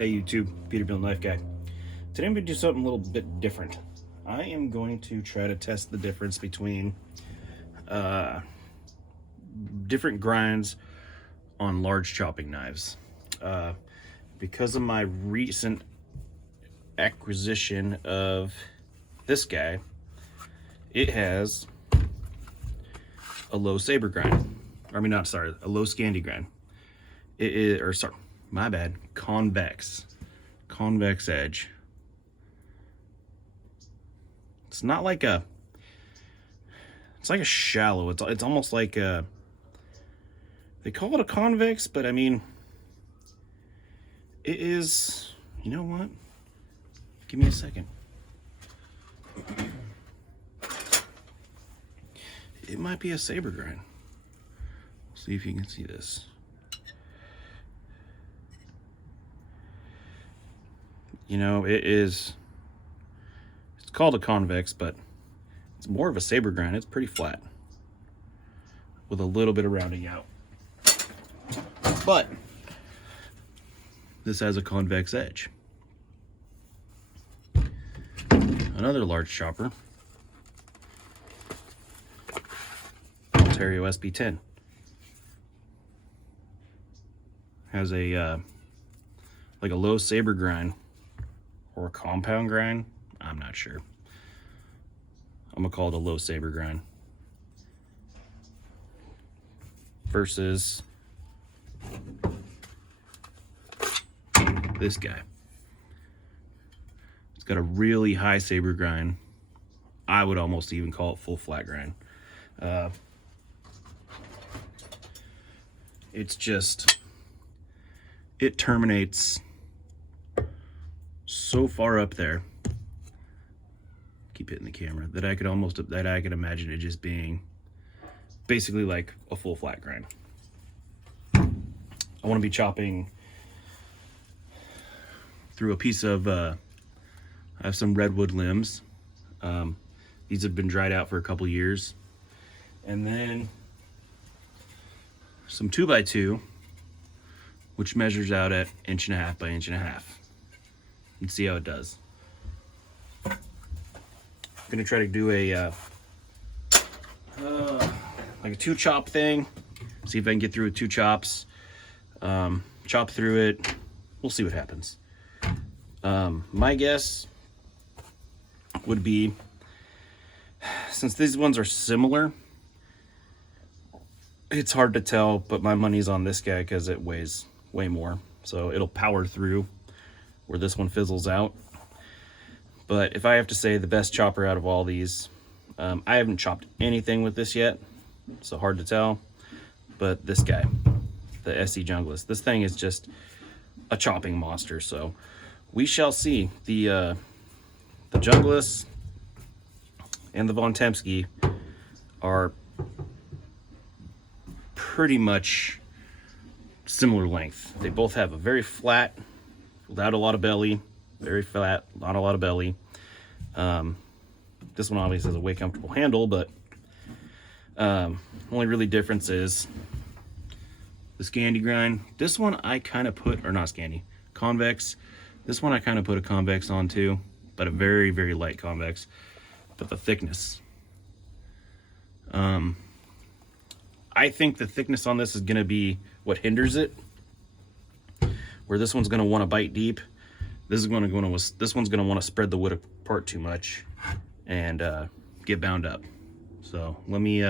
Hey YouTube, Peterbilt Knife Guy. Today I'm going to do something a little bit different. I am going to try to test the difference between different grinds on large chopping knives. Because of my recent acquisition of this guy, it has a low saber grind. A low Scandi grind. It is, convex edge. It's not like a, it's like a shallow, it's almost like a, they call it a convex, but I mean, it is, you know what? Give me a second. It might be a saber grind. See if you can see this. You know, it's called a convex, but it's more of a saber grind. It's pretty flat with a little bit of rounding out. But this has a convex edge. Another large chopper, Ontario sp10, has a like a low saber grind or a compound grind. I'm not sure. I'm gonna call it a low saber grind versus this guy. It's got a really high saber grind. I would almost even call it full flat grind. It's just, it terminates so far up there. Keep hitting the camera that I could imagine it just being basically like a full flat grind. I want to be chopping through a piece of I have some redwood limbs. These have been dried out for a couple years, and then some 2x2, which measures out at 1.5 by 1.5, and see how it does. I'm gonna try to do a like a 2-chop thing. See if I can get through with 2 chops. Chop through it. We'll see what happens. My guess would be, since these ones are similar, it's hard to tell, but my money's on this guy because it weighs way more. So it'll power through where this one fizzles out. But if I have to say the best chopper out of all these, I haven't chopped anything with this yet, so hard to tell. But this guy, the ESEE Junglas, this thing is just a chopping monster. So we shall see. The Junglas and the Von Tempsky are pretty much similar length. They both have a very flat, without a lot of belly, very flat, not a lot of belly. This one obviously has a way comfortable handle, but only really difference is the Scandi grind. This one I kind of put, or not Scandi, convex. This one I kind of put a convex on too, but a very, very light convex. But the thickness, I think the thickness on this is going to be what hinders it. Where this one's going to want to bite deep, this one's going to want to spread the wood apart too much and get bound up. So let me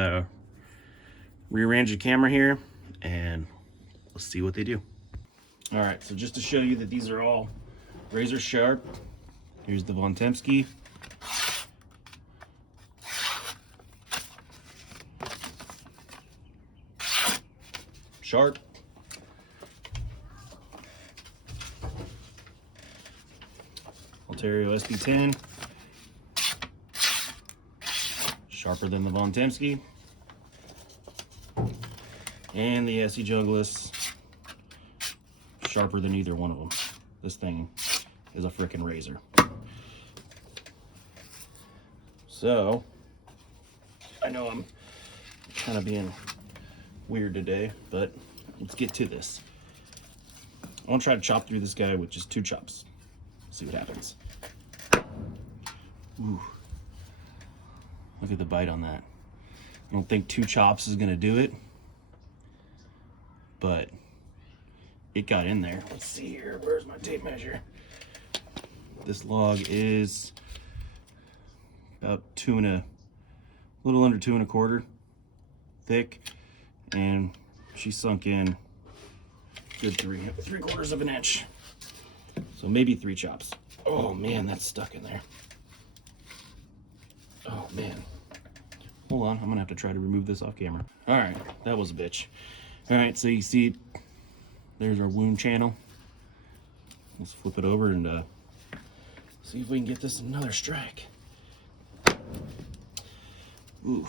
rearrange the camera here and let's see what they do. All right, so just to show you that these are all razor sharp, here's the Von Tempsky. Sharp. Ontario sp10. Sharper than the Von Tempsky. And the ESEE Junglas. Sharper than either one of them. This thing is a frickin' razor. So, I know I'm kind of being weird today, but let's get to this. I want to try to chop through this guy with just 2 chops. See what happens. Ooh. Look at the bite on that. I don't think 2 chops is gonna do it, but it got in there. Let's see here, where's my tape measure? This log is about a little under 2 1/4 thick, and she sunk in good 3/4 of an inch. So maybe 3 chops. Oh man, that's stuck in there. Oh man. Hold on, I'm gonna have to try to remove this off camera. All right, that was a bitch. All right, so you see, there's our wound channel. Let's flip it over and see if we can get this another strike. Ooh,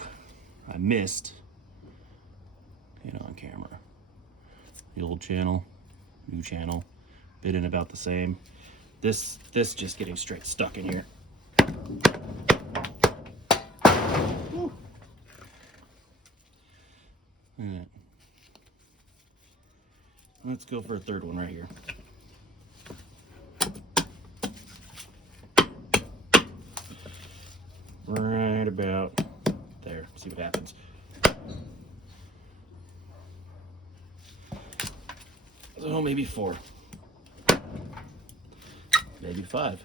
I missed. Hit on camera. The old channel, new channel, bit in about the same. This just getting straight stuck in here. Woo. All right. Let's go for a third one right here. Right about there. See what happens. So maybe 4. Maybe 5.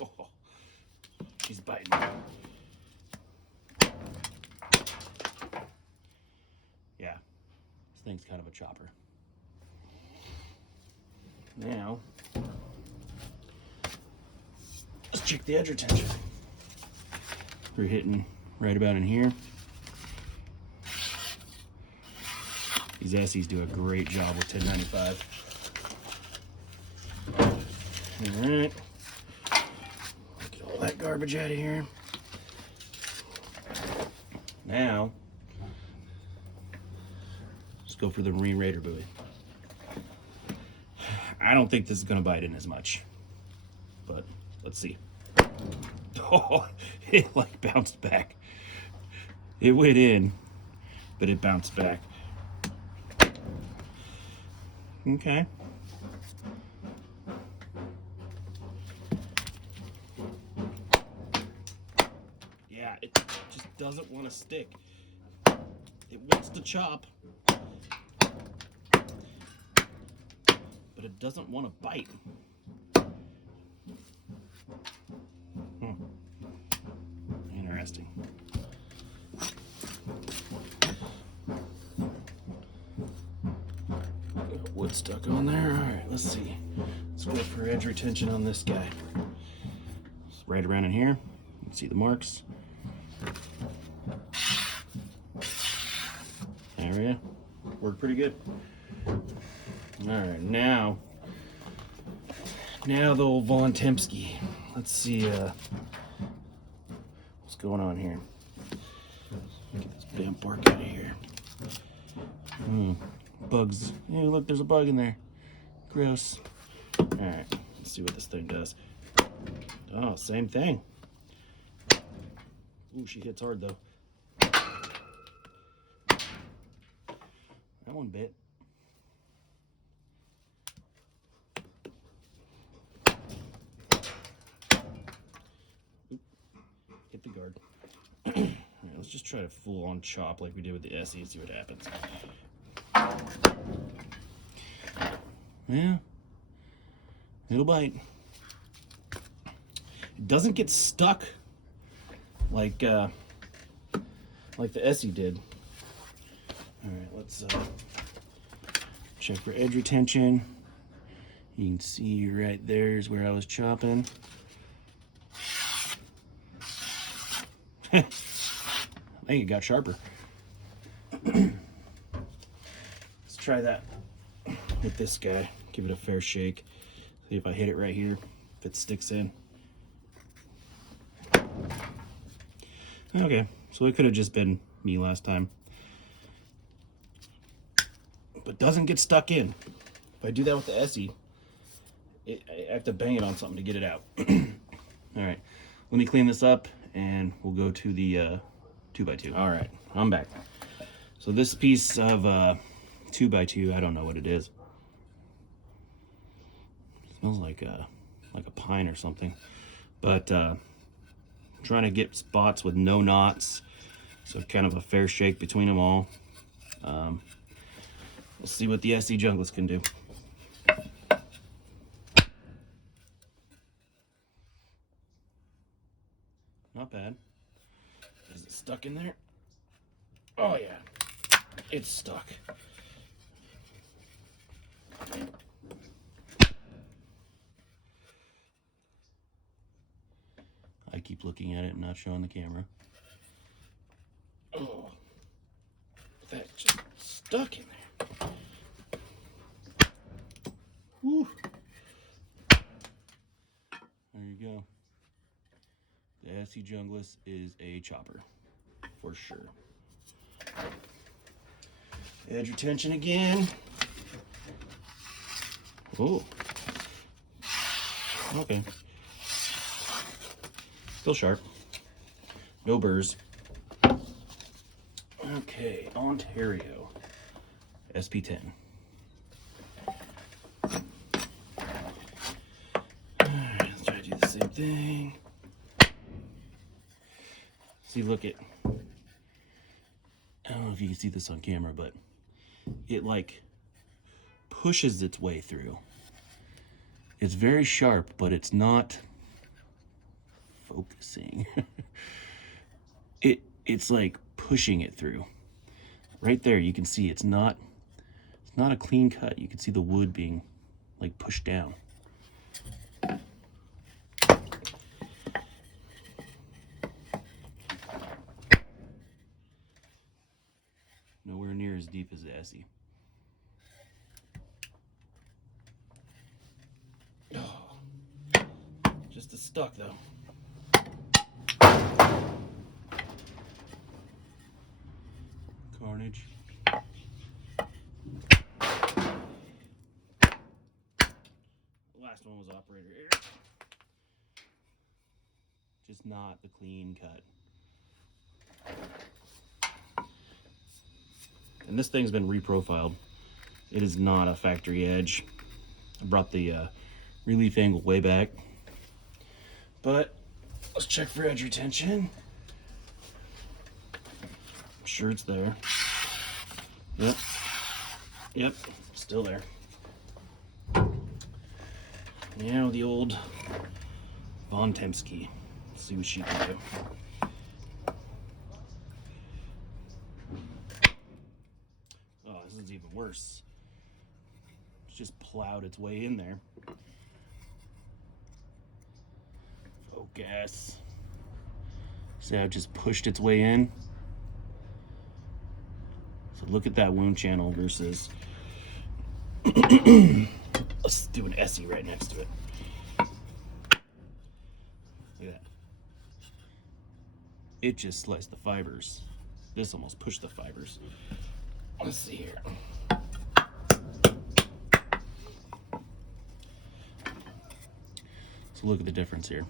Oh, she's biting. Yeah, this thing's kind of a chopper. Now, let's check the edge retention. We're hitting right about in here. These ESEEs do a great job with 1095. All right, get all that garbage out of here. Now, let's go for the Marine Raider buoy. I don't think this is gonna bite in as much, but let's see. Oh, it like bounced back. It went in, but it bounced back. Okay. Yeah, it just doesn't want to stick. It wants to chop, but it doesn't want to bite. Interesting. Got wood stuck on there. All right, let's see. Let's go for edge retention on this guy. It's right around in here. You can see the marks. Area worked pretty good. All right, now the old Von Tempsky. Let's see what's going on here. Get this damn bark out of here. Bugs. Yeah, look, there's a bug in there. Gross. All right, let's see what this thing does. Oh, same thing. Ooh, she hits hard though. That one bit. Oop. Hit the guard. All right, let's just try to full on chop like we did with the ESEE and see what happens. Yeah, it'll bite. It doesn't get stuck like the ESEE did. All right, let's check for edge retention. You can see right there is where I was chopping. I think it got sharper. Let's try that with this guy. Give it a fair shake. See if I hit it right here, if it sticks in. Okay, so it could have just been me last time. But doesn't get stuck in. If I do that with the ESEE, I have to bang it on something to get it out. All right, let me clean this up and we'll go to the 2x2. All right, I'm back. So this piece of 2x2. I don't know what it is. It smells like a pine or something. But trying to get spots with no knots, so kind of a fair shake between them all. We'll see what the ESEE Junglas can do. Not bad. Is it stuck in there? Oh yeah, it's stuck. I keep looking at it and not showing the camera. Oh, that just stuck in there. Woo. There you go. The ESEE Junglas is a chopper, for sure. Edge retention again. Oh. Okay. Still sharp. No burrs. Okay, Ontario. sp10. Alright, let's try to do the same thing. See, look at, I don't know if you can see this on camera, but it like pushes its way through. It's very sharp, but it's not focusing. It's like pushing it through. Right there, you can see it's not a clean cut. You can see the wood being like pushed down. Nowhere near as deep as the ESEE. Oh, just as stuck though. Carnage. The last one was operator error. Just not the clean cut. And this thing's been reprofiled. It is not a factory edge. I brought the relief angle way back. But let's check for edge retention. I'm sure it's there. Yep. Yep, still there. Now the old Von Tempsky. Let's see what she can do. Oh, this is even worse. It's just plowed its way in there. Focus. See how it just pushed its way in? So look at that wound channel versus let's do an ESEE right next to it. Look at that. It just sliced the fibers. This almost pushed the fibers. Let's see here. So look at the difference here.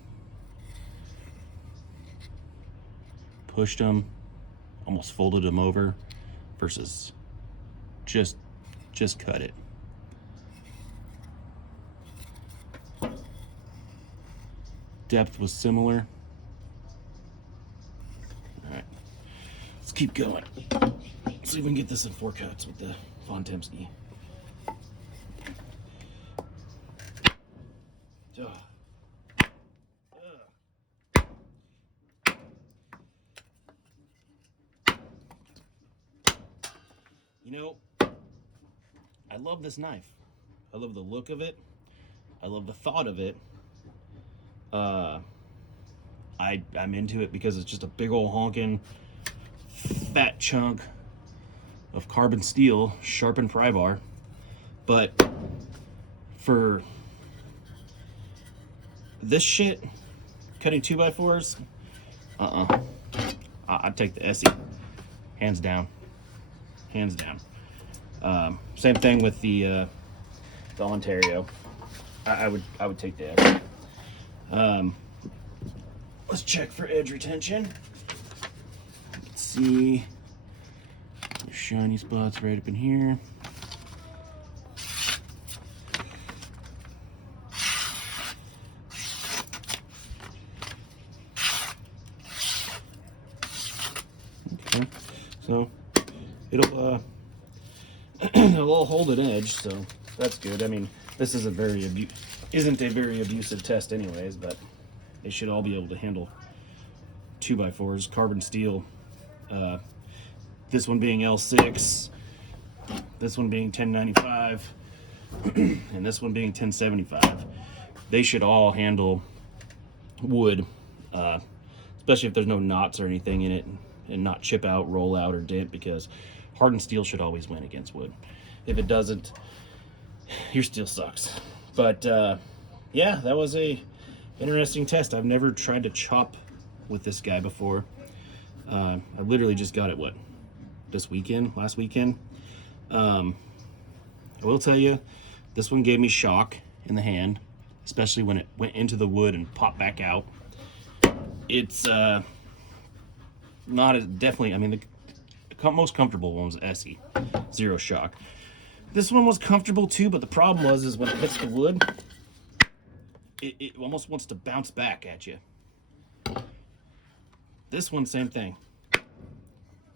Pushed them, almost folded them over, versus just cut it. Depth was similar. All right, let's keep going. Let's see if we can get this in 4 cuts with the Von Tempsky. You know, I love this knife. I love the look of it. I love the thought of it. I'm into it because it's just a big old honking fat chunk of carbon steel, sharpened pry bar. But for this shit, cutting 2x4s, I'd take the ESEE, hands down. Hands down. Same thing with the Ontario. I would take the ESEE. Let's check for edge retention. Let's see. There's shiny spots right up in here. everything. So it'll it'll hold an edge, so that's good. I mean, this isn't a very abusive test anyways, but they should all be able to handle 2x4s, carbon steel. This one being L6, this one being 1095, and this one being 1075. They should all handle wood, especially if there's no knots or anything in it, and not chip out, roll out, or dent, because hardened steel should always win against wood. If it doesn't, your steel sucks. But yeah, that was a interesting test. I've never tried to chop with this guy before. I literally just got it, last weekend. I will tell you, this one gave me shock in the hand, especially when it went into the wood and popped back out. It's not as definitely, I mean, the most comfortable one was ESEE, zero shock. This one was comfortable too, but the problem is when it hits the wood, it almost wants to bounce back at you. This one, same thing.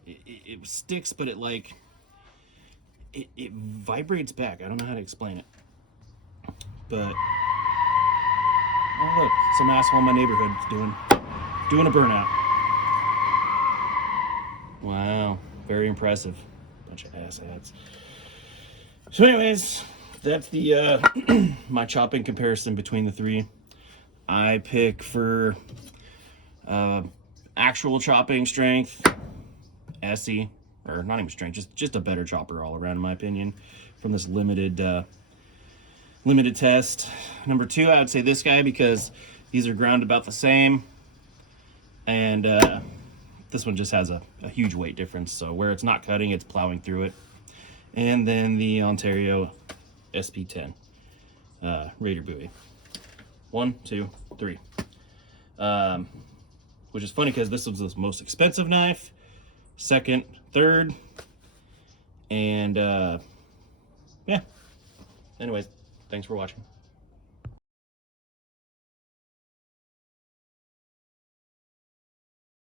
It sticks, but it vibrates back. I don't know how to explain it. But oh look, some asshole in my neighborhood doing a burnout. Wow, very impressive. Bunch of asshats. So anyways, that's the my chopping comparison between the three. I pick for actual chopping strength, ESEE, or not even strength, just a better chopper all around in my opinion from this limited test. Number 2, I would say this guy, because these are ground about the same, and this one just has a huge weight difference, so where it's not cutting, it's plowing through it. And then the Ontario sp10 Raider buoy. 1, 2, 3. Which is funny because this was the most expensive knife, second, third, and yeah. Anyways, thanks for watching.